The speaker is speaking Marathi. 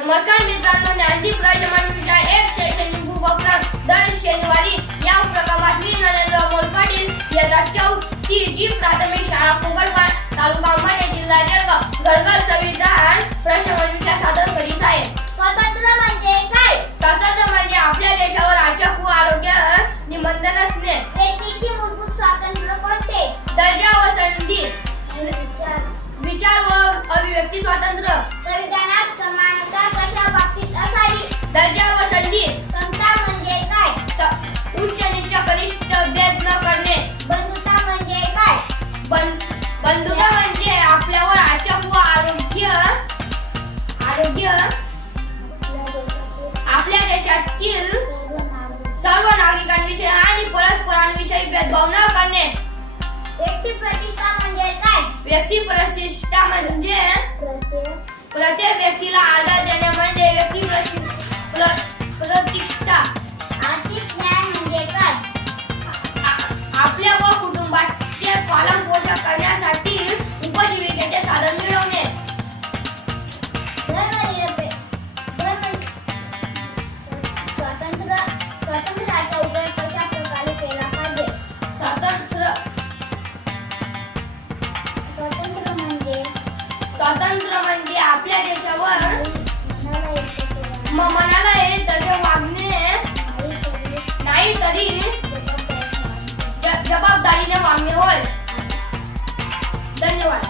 नमस्कार मित्रांनो, ज्ञानदीप राजमानवीच्या एक शैक्षणिक उपक्रम दर शनिवारी या उपक्रमात मी नरेंद्र अमोल पाटील इयत्ता 4थी जी प्राथमिक शाळा पोखरपाड तालुका अंबरनाथ जिल्हा जळगाव घर संविधान प्रश्नमंजुषा सादर करीत आहे। स्वातंत्र्य म्हणजे काय? स्वातंत्र्य म्हणजे आपल्या देशावर अचूक व आरोग्य निबंधन असणे। व्यक्तीची मूलभूत स्वातंत्र्य कोणते? दर्जा व संधी, विचार व अभिव्यक्ती स्वातंत्र्य। संविधानात समानता कशा बाबतीत असावी? दर्जा व संधी। समता म्हणजे काय? उच्च नीच कनिष्ठ भेद न करणे। बंधुता म्हणजे काय? बंधुता म्हणजे आपल्यावर अचूक व आरोग्य आपल्या देशातील सर्व नागरिकांविषयी आणि परस्परांविषयी भेदभाव न करणे। व्यक्ती प्रतिष्ठा म्हणजे काय? व्यक्ती प्रतिष्ठा म्हणजे प्रत्येक व्यक्तीला आदर देणे म्हणजे व्यक्ती प्रतिष्ठा। आर्थिक ज्ञान म्हणजे काय? आपल्या व कुटुंबाचे पालन पोषण करण्यासाठी उपजीविकेचे साधन मिळवणे। स्वातंत्र्याचा उपयोग कशा प्रकारे केला पाहिजे? स्वातंत्र्य म्हणजे आपल्या देशावर मनाला येईल तसे वागणे नाही तरी जबाबदारीने वागणे होय। धन्यवाद।